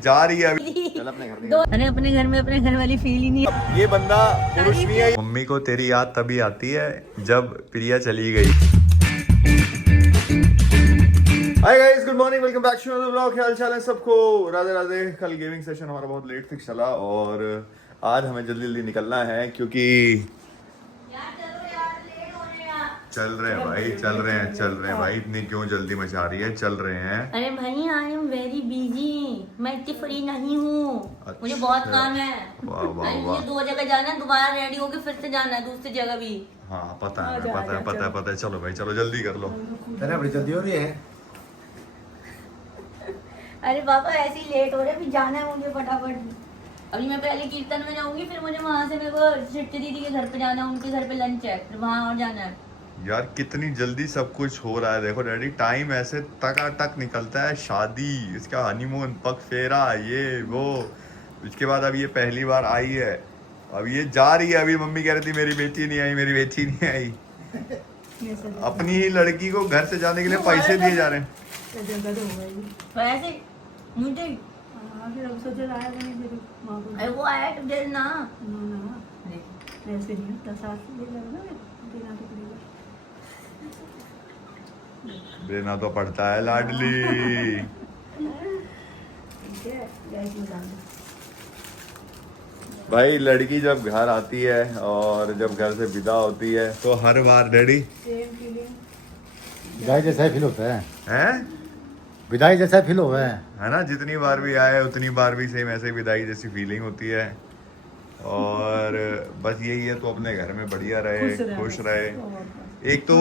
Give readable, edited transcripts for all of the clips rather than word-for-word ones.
जा रही है अभी। चल अपने घर। अरे अपने घर में अपने घर वाली फील ही नहीं है। ये बंदा पुरुष नहीं है। मम्मी को तेरी याद तभी आती है जब प्रिया चली गई। Hi guys, good morning, welcome back to another vlog. क्या हाल चाल है सबको? राधे राधे। कल गेमिंग सेशन हमारा बहुत लेट तक चला और आज हमें जल्दी जल्दी निकलना है क्योंकि चल रहे हैं भाई, चल रहे हैं भाई। इतनी क्यों जल्दी मचा रही है? चल रहे हैं। अरे भाई आई एम वेरी बिजी, मैं इतनी फ्री नहीं हूँ। मुझे बहुत काम है। वाह वाह मुझे वाह। 2 जगह जाना है, दोबारा रेडी होके फिर से जाना है दूसरी जगह भी। हाँ पता है। चलो भाई, चलो जल्दी कर लो। अरे बड़ी जल्दी हो रही है। अरे पापा ऐसे ही लेट हो रहे, अभी जाना है मुझे फटाफट। अभी मैं पहले कीर्तन में जाऊंगी, फिर मुझे वहां से मेरे को चिट्टी दीदी के घर पे जाना है, उनके घर पे लंच है, फिर वहां और जाना है। यार कितनी जल्दी सब कुछ हो रहा है। देखो डैडी, टाइम ऐसे टकाटक निकलता है। शादी, इसका हनीमून, पग फेरा, ये वो। उसके बाद अब ये पहली बार आई है, अब ये जा रही है। अभी मम्मी कह रही थी मेरी बेटी नहीं आई, मेरी बेटी नहीं आई। अपनी ही लड़की को घर से जाने के लिए पैसे दिए जा रहे हैं। वैसे मुझे अरे वो आया तो देर ना। देना तो पड़ता है लाडली। भाई लड़की जब घर आती है और जब घर से विदा होती है तो हर बार डैडी विदाई जैसा ही फील होता है। हैं? विदाई जैसा फील हुआ है ना? जितनी बार भी आए उतनी बार भी सेम ऐसे विदाई जैसी फीलिंग होती है। और बस यही है, तो अपने घर में बढ़िया रहे, खुश रहे। एक तो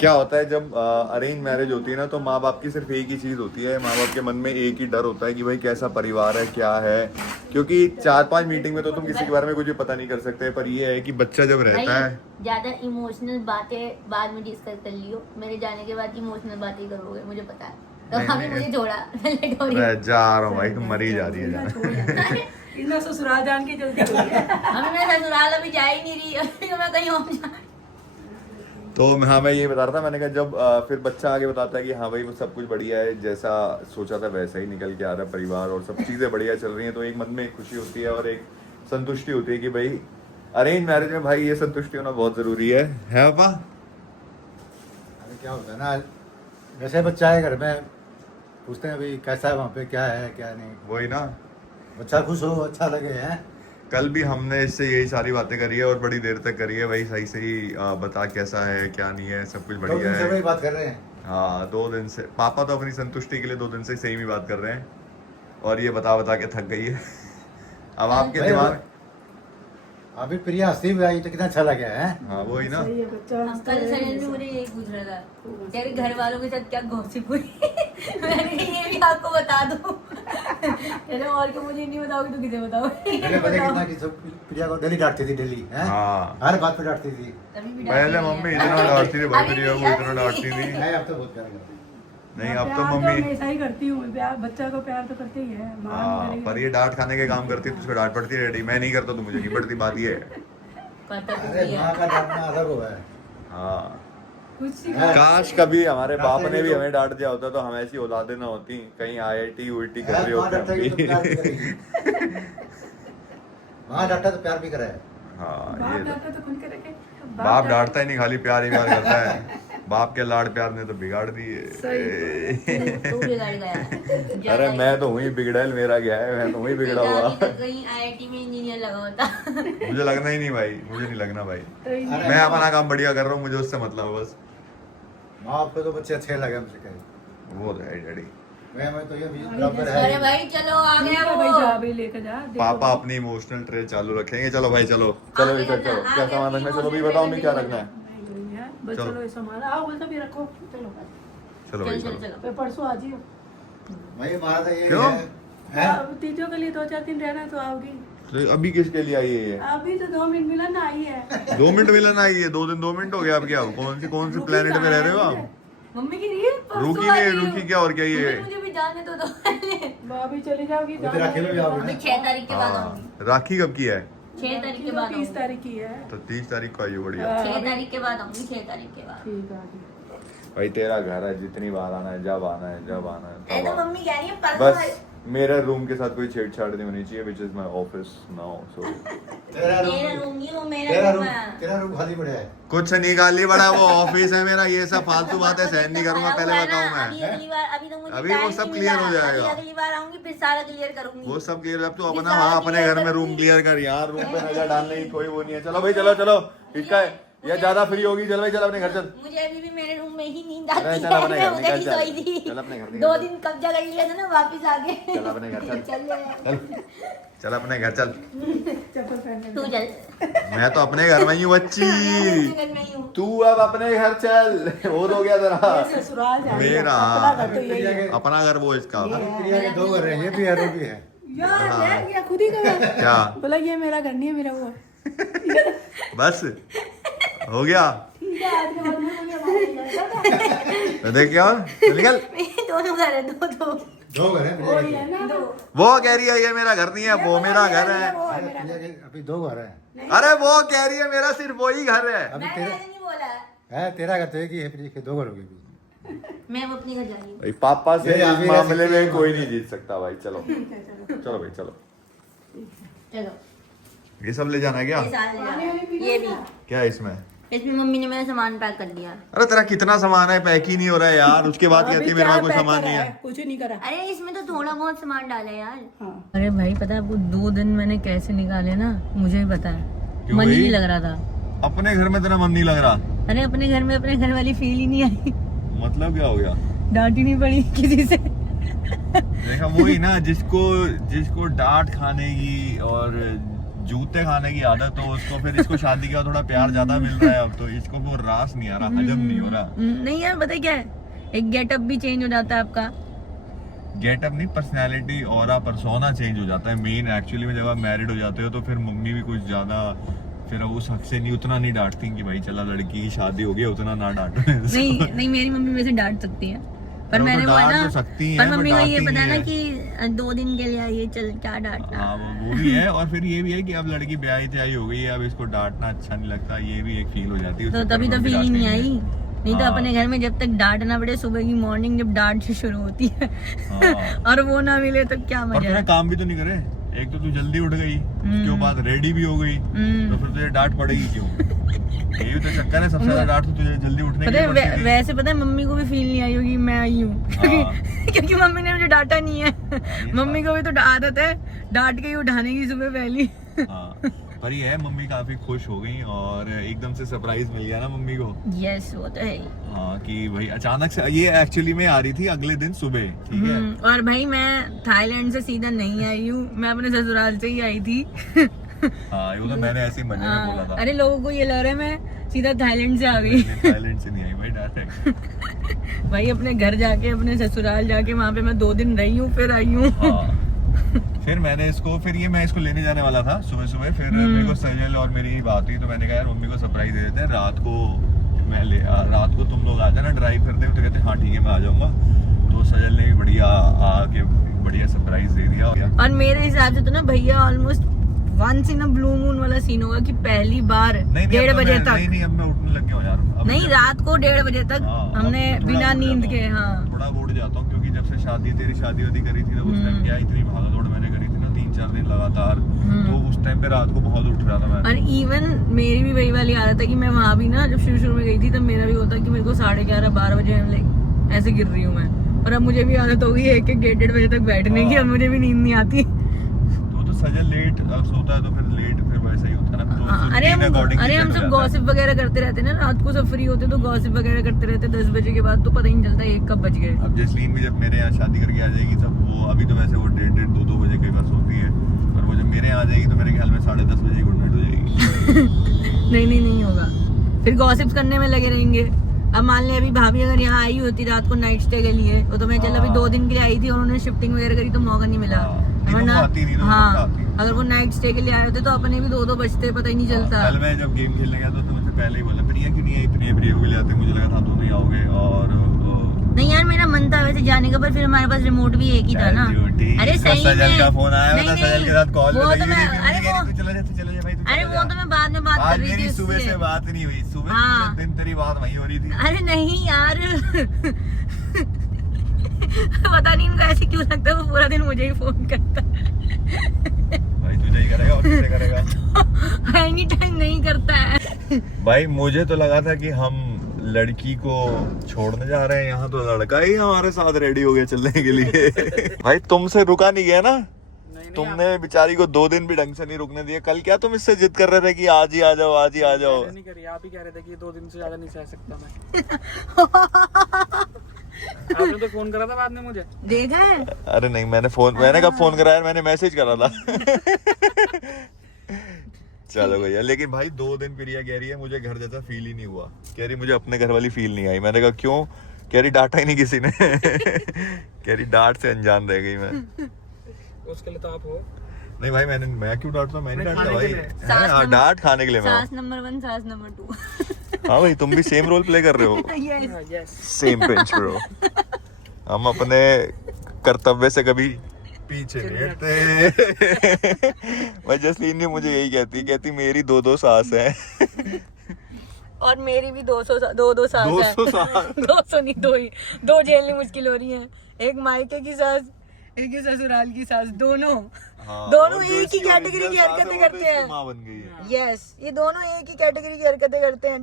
क्या होता है जब अरेंज मैरिज होती है ना, तो माँ बाप की सिर्फ एक ही चीज़ होती है। माँ बाप के मन में एक ही डर होता है कि भाई कैसा परिवार है, क्या है। क्योंकि 4-5 मीटिंग में तो तुम किसी के बारे में कुछ भी पता नहीं कर सकते। पर ये है कि बच्चा जब रहता है, ज्यादा इमोशनल बातें बाद में डिस्कस कर लियो। मेरे जाने के बाद इमोशनल बातें करोगे, मुझे पता है। तो अभी मुझे छोड़ा, लेट हो रही है। मैं जा रहा हूँ भाई, तुम मरी जा रही है। इतना ससुराल जान की जल्दी हो गई है। अभी मैं ससुराल अभी जा ही नहीं रही, अभी तो मैं कहीं और जा। तो हाँ, मैं ये बता रहा था, मैंने कहा जब फिर बच्चा आगे बताता है कि हाँ भाई वो सब कुछ बढ़िया है, जैसा सोचा था वैसा ही निकल के आ रहा है परिवार, और सब चीज़ें बढ़िया चल रही हैं, तो एक मन में एक खुशी होती है और एक संतुष्टि होती है कि भाई अरेंज मैरिज में भाई ये संतुष्टि होना बहुत ज़रूरी है पापा? अरे क्या होता है ना, वैसे बच्चा है घर में, पूछते हैं भाई कैसा है, वहाँ पे क्या है क्या नहीं। वही ना, बच्चा खुश हो, अच्छा लगे हैं। कल भी हमने इससे यही सारी बातें करी है और बड़ी देर तक करी है भाई। सही से ही बता कैसा है क्या नहीं है, सब कुछ 2 बढ़िया दिन से है। वही बात कर रहे हैं। हाँ 2 दिन से पापा तो अपनी संतुष्टि के लिए 2 दिन से सेम ही बात कर रहे हैं, और ये बता बता के थक गई है। अब आपके भाई, दिमाग, अभी प्रिया हंसती हुई आई तो कितना अच्छा लगा है। हाँ वही ना। सही है, बच्चा हंसता कल है। सैन भी मुझे यही पूछ रहा था, तेरे घर वालों के साथ क्या गॉसिप हुई। मैंने कहा ये भी आपको बता दूं। चलो और क्यों, मुझे नहीं बताओगे तो किसे बताओगे? पहले पता कितना कि सब प्रिया को डेली डांटती थी, डेली है, हाँ हर बात पे डांटती थी। तभी भी पहले डांटती मम्मी है। इतना डांटती थी भाई, अभी प्रिया भी, को इतना अभी डांटती भी। थी। नहीं, अब तो बहुत प्यार करती है। नहीं अब तो प्यार मम्मी, हमेशा ही करती हूँ, प्यार बच्चा को प्यार तो करते ही है। माँ हाँ करेगी। पर ये डांट खाने के काम करती है तो उसको डांट पड़ती है। डैडी मैं नहीं करता तो मुझे नहीं पड़ती, बात ये है। करता तो अरे भी माँ है। का डांटना अलग हुआ है। हाँ कुछ सी हाँ। काश कभी हमारे बाप ने भी तो- हमें डांट दिया होता तो हम ऐसी औलादें ना होती, कहीं IIT उल्टी कर रही माँ होती डांटेगी तो प्यार भी हम भी। करेगी। माँ डांटा तो प्यार भी करे। हाँ बाप ये डांटा तो खुद करेंगे। बाप डांटता ही नहीं, खाली प्यार ही प्यार करता है। बाप के लाड प्यार ने तो बिगाड़ दिए। तू बिगड़ गया। अरे मैं तो हुई बिगड़ैल, मेरा क्या है, मैं तो हुई बिगड़ा हुआ। कहीं IIT में इंजीनियर लगा होता। मुझे लगना ही नहीं भाई, मुझे नहीं लगना भाई। तो इन- अरे मैं अपना काम बढ़िया कर रहा हूँ, मुझे उससे मतलब है बस। माँ आपको तो बच्चे अच्छे लगे हमसे कहे। वो तो है डैडी। मैं तो ये बराबर अरे है। भाई चलो आ ठीक गया है भाई, जा वो। भाई लेकर जा। देखो पापा भाई। अपनी इमोशनल ट्रेल चालू रखेंगे। चलो भाई चलो चलो आगे इधर चलो, रखना, क्या आगे सामान रखना है? चलो भी emotional बताओ ट्रेल मैं क्या चाहिए। रखना है। नहीं गई है, बस चलो। चलो ये सामान आओ, बोलता भी रखो। चलो चलो भाई चल चलो। चल चलो। फिर परसों आ जियो। भाई हमारा तो ये क्यों? है। अब तीजों के लिए 2-4 दिन रहना तो आओगी। तो अभी किसके लिए आई है ये? अभी तो 2 मिनट मिला ना, आई है। 2 मिनट मिलन आई है? 2 दिन 2 मिनट हो गया अब? क्या कौन सी प्लेनेट में रह रहे हो आप? मम्मी की रही है परसों रुकी आ नहीं, रही रुकी हूँ। क्या? और क्या ये? मम्मी मुझे भी जाने तो दो। अभी चली जाओगी। वो तो राखी में भी आओगी ना। अभी 6 तारीख के बाद हाँ आऊंगी। राखी कब की है? 6 तारीख के बाद 30 आऊंगी। तारीख की है। तो 30 तारीख को आई है, बढ़िया। 6 तारीख के बाद आऊंगी, 6 तारीख के बाद। ठीक है, आ जाइए। भाई तेरा घर है, जितनी बार आना है, जब आना है, जब आना है अरे तब तो आना। मम्मी कह रही है बस परसों मेरा रूम के साथ कोई छेड़छाड़ नहीं होनी चाहिए, which is my office now, so तेरा मेरा रूम नहीं, वो मेरा रूम है। तेरा रूम खाली पड़ा है। कुछ नहीं खाली बड़ा, वो ऑफिस है मेरा। ये सब फालतू बातें सहन नहीं करूंगा, पहले बताऊं अभी मैं। अगली बार, अभी तो मुझे अभी वो time सब नहीं clear मिला। हो जाएगा। अभी अगली बार आऊंगी फिर सारा क्लियर करूंगी। वो सब क्लियर, अब तू ये अपना सारा वहाँ अपने clear घर में रूम करूंगी। क्लियर कर यार। रूम पे नजर डालने की कोई वो नहीं है। चलो भाई, चलो चलो, इसका या ज्यादा फ्री होगी। चल भाई, चल अपने घर चल। मुझे अभी भी मेरे रूम में ही नींद अरे आती चल अपने है। घर मैं उधर निकल, ही चल। सोई थी। चल अपने घर निकल, 2 चल। दिन कब्जा कर लिया था ना, वापस आ गए। चल अपने घर चल। चल चल चल अपने घर चल। चप्पल पहन तू चल। मैं तो अपने घर में ही हूँ बच्ची। मैं नहीं हूँ। तू अब अपने घर चल। वो हो गया तेरा। ससुराल जाएगा। मेरा अपना घर तो यही है। अपना घर वो इसका। प्रिया के 2 घर हैं, ये भी है, वो भी है। यार रह गया खुद ही कहा। क्या बोला ये मेरा घर नहीं है, मेरा वो है। बस हो गया? ठीक है, आज के बाद में मुझे हमारा घर है। तो देख क्या चल निकल। दोनों घर है, दो 2 घर हैं प्रिया वही के। है ना। वो कह रही है ये मेरा घर नहीं है, वो मेरा घर है। अरे प्रिया के अभी 2 घर हैं। अरे वो कह रही है मेरा सिर्फ वही घर है। अभी मैंने तेरा ऐसे नहीं बोला। है, तेरा घर तो एक ही है, प्रिया के 2 घर हो गए। मैं वो अपने घर जा रही हूँ। भाई पापा से ये इस अभी मामले ऐसे में क्यों कोई है? नहीं जीत सकता भाई। चलो चलो भाई चलो। चलो ये सब ले जाना है क्या? ये सारे ले जाओ। ये भी। क्या है इसमें? इसमें मम्मी ने मेरा सामान पैक कर दिया। अरे तेरा कितना सामान है, पैक ही नहीं हो रहा है यार। उसके बाद कहती है मेरे पास कोई पैक सामान करा नहीं है, है। कुछ नहीं करा। अरे इसमें तो थोड़ा बहुत सामान डाला है यार। हाँ। अरे भाई पता है आपको, 2 दिन मैंने कैसे निकाले ना, मुझे भी पता है। क्यों मन ही भाई? नहीं लग रहा था। अपने घर में तेरा मन नहीं लग रहा? अरे अपने घर में अपने घर वाली फील ही नहीं आई। मतलब क्या हो गया? डांट ही नहीं पड़ी किसी से। देखा वही ना, जिसको डांट खाने की और जूते खाने की आदत हो, उसको फिर इसको शादी के बाद थोड़ा प्यार ज्यादा मिल रहा है। अब तो इसको वो रास नहीं आ रहा, हजम नहीं हो रहा। नहीं यार पता है क्या है, एक गेटअप भी चेंज हो जाता है आपका। गेटअप नहीं, पर्सनैलिटी और परसोना चेंज हो जाता है। मेन एक्चुअली में जब आप मैरिड हो जाते हो तो फिर मम्मी भी कुछ ज्यादा फिर उस हक से नहीं, उतना नहीं डांटती कि भाई चला लड़की की शादी हो गई, उतना ना डांटो। नहीं मेरी मम्मी वैसे डांट सकती है, पर वो तो मैंने बोला डांट ना, तो सकती हैं, पर पर मम्मी को ये डांटती पता है ना नहीं कि 2 दिन के लिए आई, चल क्या डांटना। हाँ वो भी है। और फिर ये भी है कि अब लड़की ब्याही त्याई हो गई है, अब इसको डांटना अच्छा नहीं लगता। ये भी एक फील हो जाती है। तो उसके तभी ऊपर तो भी फीलिंग नहीं डांटेंगे। आई। नहीं तो हाँ। अपने घर में जब तक डांट ना पड़े, सुबह की मॉर्निंग जब डांट से शुरू होती है हाँ। और वो ना मिले तो क्या और मजा तूने है। काम भी तो नहीं करे। एक तो तू जल्दी उठ गई, उसके बाद रेडी भी हो गई, तो फिर तुझे डांट पड़ेगी क्यों? यही तो चक्कर है, सबसे ज्यादा डांट तो तुझे जल्दी उठने पता की है पड़ती थी। वैसे पता है मम्मी को भी फील नहीं आई होगी मैं आई हूँ, क्योंकि मम्मी ने मुझे डांटा नहीं है। मम्मी को भी तो आदत है डांट के ही उठाने की सुबह पहली। हाँ, पर ये है मम्मी काफी खुश हो गई और एकदम से सरप्राइज मिल गया ना मम्मी को। यस वो तो है ही। हाँ कि भाई अचानक से ये एक्चुअली में आ रही थी अगले दिन सुबह, ठीक है। और भाई मैं थाईलैंड से सीधा नहीं आई हूँ, मैं अपने ससुराल से ही आई थी। हाँ वो तो मैंने ऐसे ही मजे में बोला था। अरे लोगों को ये लग रहा है मैं सीधा थाईलैंड से आ गई। थाईलैंड से नहीं आई भाई, डायरेक्ट। भाई अपने घर जाके, अपने ससुराल जाके, वहाँ पे मैं 2 दिन रही हूँ, फिर आई हूँ। हाँ। फिर मैंने इसको, फिर ये मैं इसको लेने जाने वाला था सुबह सुबह। फिर मेरे को सजल और मेरी बात हुई, तो मैंने कहा यार मम्मी को सरप्राइज दे देते हैं, रात को तुम लोग आ जाना ड्राइव करते हुए। तो कहते हाँ ठीक है मैं आ जाऊंगा। तो सजल ने भी बढ़िया आके बढ़िया सरप्राइज दे दिया। और मेरे हिसाब से तो ना भैया almost once in a blue moon वाला सीन होगा कि पहली बार 1:30 बजे तक। नहीं अब मैं उठने लग गया हूँ यार। नहीं रात को 1:30 बजे तक हमने बिना नींद के। हाँ थोड़ा उठ जाता हूँ, क्योंकि जब से तेरी शादी वादी करी थी, तो उस टाइम क्या इतनी भागा दौड़ मैंने करी थी ना 3-4 दिन लगातार। तो उस टाइम पे रात को बहुत उठ रहा था मैं। और इवन मेरी भी वही वाली आदत है कि मैं वहाँ भी ना जब शुरू में गई थी, तब मेरा भी होता कि मेरे को 11:30-12 बजे ऐसे गिर रही हूँ मैं। और अब मुझे भी आदत हो गई है 1-1 बजे तक बैठने की, अब मुझे भी नींद नहीं आती। तो सजल लेट सोता है तो फिर लेट फिर वैसे ही होता है ना। तो अरे according ही हम set हो सब जाता है। गॉसिप वगैरह करते रहते हैं ना, रात को सब फ्री होते तो गॉसिप वगैरह करते रहते 10 बजे के बाद, तो पता ही नहीं चलता 1 कब बज गए। अब जैस्लीन भी जब मेरे यहाँ शादी करके आ जाएगी, तब वो अभी तो वैसे वो 1:30-2 बजे कई बार सोती है, पर वो जब मेरे यहाँ आ जाएगी तो मेरे ख्याल में 10:30 बजे गुड नाइट हो जाएगी। नहीं होगा, फिर गॉसिप्स करने में लगे रहेंगे। अब मान ले अभी भाभी अगर यहाँ आई होती रात को नाइट स्टे के लिए, वो तो मैं चल अभी 2 दिन के लिए आई थी, उन्होंने शिफ्टिंग वगैरह करी तो मौका नहीं मिला। वरना हाँ अगर वो नाइट स्टे के लिए आए होते तो अपने भी 2 बजते पता ही नहीं चलता। कल मैं जब गेम खेलने गया तो मुझे पहले ही बोला प्रिया क्यों नहीं आई, प्रिया को ले आते, मुझे लगा था तुम नहीं आओगे। और नहीं यार मेरा मन था वैसे जाने का, पर फिर हमारे पास रिमोट भी एक ही था ना। अरे सही में सजल का फोन आया था, सजल के साथ कॉल वो पे तो मैं चला जा भाई। अरे वो तो मैं बाद में बात कर रही थी उससे। सुबह से बात नहीं हुई, सुबह हाँ। दिन तेरी बात वही हो रही थी। अरे नहीं यार पता नहीं इनको ऐसे क्यों लगता है, वो पूरा दिन मुझे ही फोन करता है। भाई तुझे ही करेगा और किसे करेगा? एनी टाइम नहीं करता है। भाई मुझे तो लगा था कि हम लड़की को छोड़ने जा रहे हैं, यहाँ तो लड़का ही हमारे साथ रेडी हो गया चलने के लिए। भाई तुमसे रुका नहीं गया ना? तुमने बेचारी को 2 दिन भी ढंग से नहीं रुकने दिया। कल क्या तुम इससे जिद कर रहे थे कि आज ही आ जाओ, आज ही आ जाओ? नहीं करी, आप ही कह रहे थे कि 2 दिन से ज्यादा नहीं सह सकता मैं। आपने तो फोन करा था बाद में मुझे। देखा है? अरे नहीं, मैंने कब फोन कराया? मैंने मैसेज करा था। चलो भैया, लेकिन भाई 2 दिन प्रिया कह रही है मुझे घर जैसा फील ही नहीं हुआ। कह रही मुझे अपने घर वाली फील नहीं आई। मैंने कहा क्यों? कह रही डांटा ही नहीं किसी ने। कह रही डांट से अनजान रह गई मैं। उसके लिए तो आप हो। नहीं भाई, मैं क्यों डांटता? मैं नहीं डांटता भाई। सास डांट खाने के लिए मैं सास नंबर 1, सास नंबर 2। हाँ भाई, तुम भी सेम रोल प्ले कर रहे हो। यस। Same pinch bro. हम अपने कर्तव्य से कभी पीछे नहीं हटते। भाई जसलीन ने मुझे यही कहती मेरी 2 सास है। और मेरी भी 200 सास है। 200 सास 200 नहीं, 2 ही। 2 झेलनी मुश्किल हो रही है। एक मायके की सास, एक ससुराल की सास, दोनों और जो एक ही इसकी कैटेगरी की original हरकतें सास है, करते वो तो हैं। इसकी माँ बन गई है। यस, ये दोनों एक ही कैटेगरी की हरकतें करते हैं।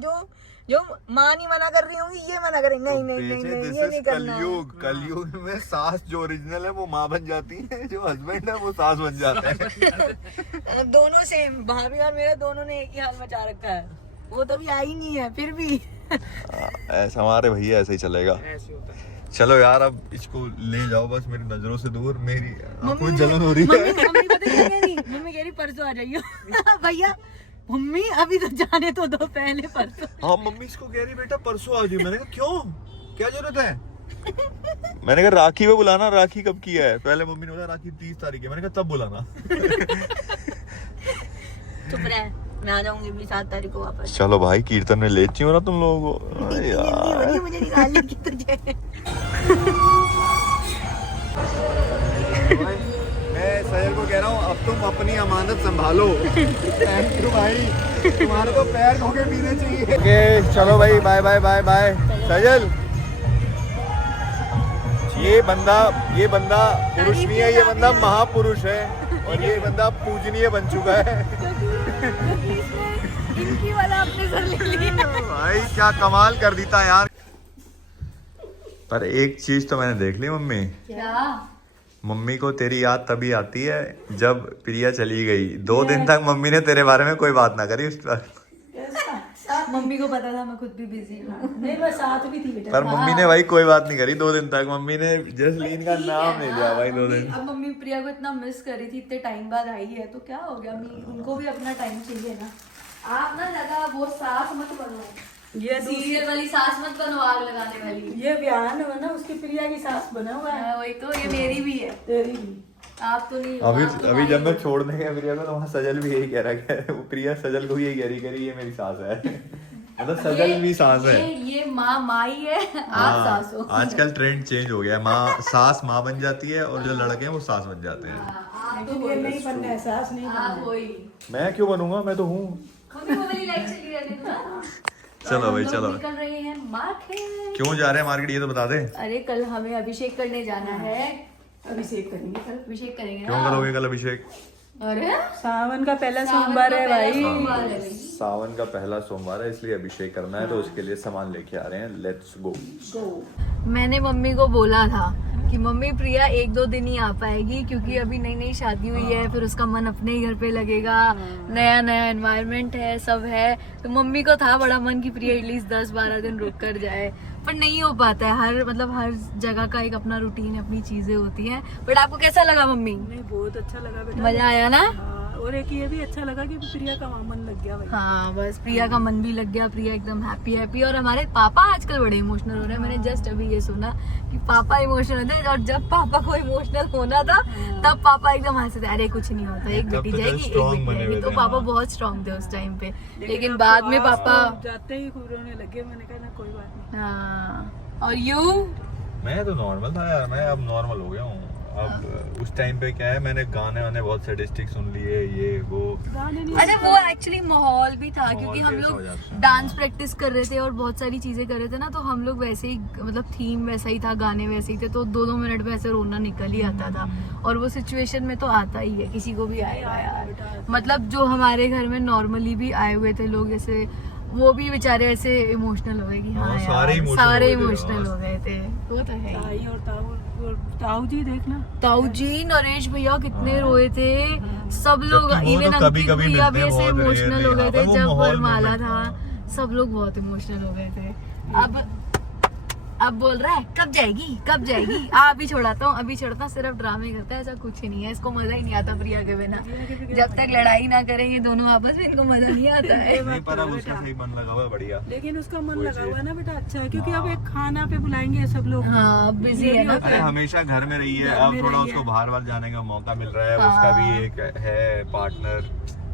जो माँ नहीं मना कर रही होंगी, ये मना करेंगे नहीं नहीं नहीं नहीं, ये नहीं करना है। कलयुग में सास जो ओरिजिनल है वो माँ बन जाती है, जो हस्बैंड है वो सास बन जाता है। दोनों सेम, भाभी और मेरा दोनों ने एक ही हाल मचा रखा है। वो तो भी आई नहीं है फिर भी। ऐसा हमारे भैया ऐसे ही चलेगा। ऐसे होता है। चलो यार, अब इसको ले जाओ बस मेरी नजरों से दूर। मेरी आंखों में जलन हो रही है। मम्मी पता क्या कह रही? मम्मी कह रही परसों आ जाइयो। भैया मम्मी अभी तो जाने तो दो, पहले परसों। हाँ, मम्मी इसको कह रही बेटा परसों आ जाइए। मैंने कहा क्यों, क्या जरूरत है? मैंने कहा राखी में बुलाना। राखी कब किया है? पहले मम्मी ने बोला राखी 30 तारीख है। मैंने कहा तब बुलाना। चुप रहे, मैं आ जाऊंगी भी 7 तारीख को वापस। चलो भाई, कीर्तन में लेती हूँ ना तुम लोगों को। अरे यार मुझे निकालने की तुझे। मैं सैर को कह रहा हूँ अब तुम अपनी अमानत संभालो। थैंक यू भाई, तुम्हारे तो पैर धो के पीने चाहिए। ओके चलो भाई, बाय बाय बाय बाय। सजल, ये बंदा पुरुष नहीं है, ये बंदा महापुरुष है और ये बंदा पूजनीय बन चुका है। इनकी वाला अपने सर ले लिया। भाई क्या कमाल कर देता यार। पर एक चीज तो मैंने देख ली मम्मी। क्या? मम्मी को तेरी याद तभी आती है जब प्रिया चली गई। 2 दिन तक मम्मी ने तेरे बारे में कोई बात ना करी उस पर। मम्मी को पता था मैं खुद भी बिजी हूँ। नहीं मैं साथ भी थी बेटा। पर मम्मी ने भाई कोई बात नहीं करी 2 दिन तक। मम्मी ने जसलीन का नाम नहीं लिया भाई 2 दिन। अब मम्मी प्रिया को इतना मिस करी थी, इतने टाइम बाद आई है तो क्या हो गया, उनको भी अपना टाइम चाहिए ना। आप ना लगा वो सास मत बनो, ये सीरियल वाली सास मत बनो, आग लगाने वाली। ये बयान है ना, उसकी प्रिया की सास बना हुआ है। वही तो, ये मेरी भी है, तेरी भी। आप तो नहीं। अभी जब मैं छोड़ने गया प्रिया को तो वहाँ सजल भी यही कह रहा है। वो प्रिया सजल को भी यही कह रही ये मेरी सास है। मतलब सजल भी सास है। ये माँ ही है, आप सास हो। आजकल ट्रेंड चेंज हो गया है। सास माँ बन जाती है और जो लड़के हैं वो सास बन जाते हैं। आप तो ये नहीं बनना है, सास नहीं बनना आप है। वही मैं क्यों बनूंगा, मैं तो हूँ। मम्मी वो वाली लाइट चली रहने दो ना। चलो भाई हम लोग चलो, निकल रहे हैं मार्केट। क्यों जा रहे हैं मार्केट ये तो बता दे। अरे कल हमें अभिषेक करने जाना है। अभिषेक करेंगे कल। अभिषेक करेंगे क्यों ना। करोगे कल अभिषेक? अरे सावन का पहला सावन सोमवार का है पहला भाई। सोमवार है भाई। सावन का पहला सोमवार है इसलिए अभिषेक करना है, तो उसके लिए सामान लेके आ रहे हैं। Let's go. मैंने मम्मी को बोला था कि मम्मी प्रिया 1-2 दिन ही आ पाएगी क्योंकि अभी नई नई शादी हुई है, फिर उसका मन अपने ही घर पे लगेगा, नया नया एनवायरनमेंट है, सब है। तो मम्मी को था बड़ा मन कि प्रिया एटलीस्ट 10-12 दिन रुक कर जाए, पर नहीं हो पाता है। हर जगह का एक अपना रूटीन, अपनी चीजें होती हैं। बट आपको कैसा लगा मम्मी? नहीं, बहुत अच्छा लगा बेटा। मजा आया ना? और एक ये भी अच्छा लगा कि प्रिया का मन लग गया भाई। हाँ बस प्रिया का मन भी लग गया। प्रिया एकदम हैप्पी। और हमारे पापा आजकल बड़े इमोशनल हो रहे हैं। मैंने जस्ट अभी ये सुना कि पापा इमोशनल होते हैं, और जब पापा को इमोशनल होना था तब पापा एकदम हंसते थे, अरे कुछ नहीं होता, एक बेटी जाएगी एक बेटी जाएगी। तो पापा बहुत स्ट्रांग थे उस टाइम पे, लेकिन बाद में पापा जाते ही रोने लगे। मैंने कहा ना कोई बात नहीं। हाँ। और यू? मैं तो नॉर्मल था यार, मैं अब नॉर्मल हो गया हूँ। अब उस टाइम पे क्या है, मैंने गाने वाने बहुत सैडिस्टिक सुन लिए, ये वो। अरे वो एक्चुअली माहौल भी था, क्योंकि हम भी ऐसा लोग हो जाता है। डांस प्रैक्टिस कर रहे थे और बहुत सारी चीजें कर रहे थे ना, तो हम लोग वैसे ही मतलब थीम वैसा ही था, गाने वैसे ही थे, तो 2-2 मिनट में ऐसे रोना निकल ही आता था। और वो सिचुएशन में तो आता ही है, किसी को भी आएगा यार। मतलब जो हमारे घर में नॉर्मली भी आए हुए थे लोग, ऐसे वो भी बेचारे ऐसे इमोशनल हो गए कि हाँ हाँ, यार, सारे emotional सारे हो गए थे, इमोशनल हाँ। हो गए थे। वो तो है ही। ताई और ताऊ जी देखना, ताऊ जी, नरेश भैया कितने रोए थे, सब लोग, जबकि वो इवन तो कभी अंकित कभी भैया भी मिलते ऐसे हैं, बहुत इमोशनल हो गए rarely, थे हाँ, जब वो माहौल वरमाला moment, था। हाँ। सब लोग बहुत इमोशनल हो गए थे। अब बोल रहा है कब जाएगी कब जाएगी, अभी छोड़ाता हूँ अभी छोड़ता हूँ, सिर्फ ड्रामे करता है, ऐसा कुछ ही नहीं है। इसको मजा ही नहीं आता प्रिया के बिना, जब तक लड़ाई ना करेंगे दोनों आपस में, इनको मजा नहीं आता है। नहीं, पर अब उसका सही मन लगा हुआ है, बढ़िया। लेकिन उसका मन कोई लगा हुआ है चीज़। ना बेटा, अच्छा है, क्योंकि हाँ। अब एक खाना पे बुलाएंगे सब लोग। हाँ बिजी है ना। अरे हमेशा घर में रही है, घर अब में थोड़ा रही उसको है। बाहर वार जाने का मौका मिल रहा है। हाँ। उसका भी एक है पार्टनर,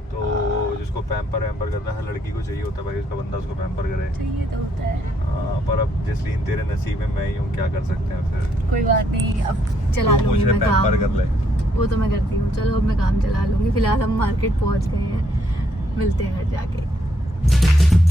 तो जिसको पैम्पर वैम्पर करता है। हर लड़की को चाहिए होता है भाई उसका बंदा उसको पैम्पर करे। चाहिए तो होता है, हाँ, पर अब जसलीन तेरे नसीब में मैं ही हूँ, क्या कर सकते हैं फिर। कोई बात नहीं, अब चला तू लूंगी मुझे मैं पैम्पर काम। कर ले। वो तो मैं करती हूँ, चलो अब मैं काम चला लूंगी। फिलहाल हम मार्केट पहुंच गए हैं, मिलते हैं घर जाके।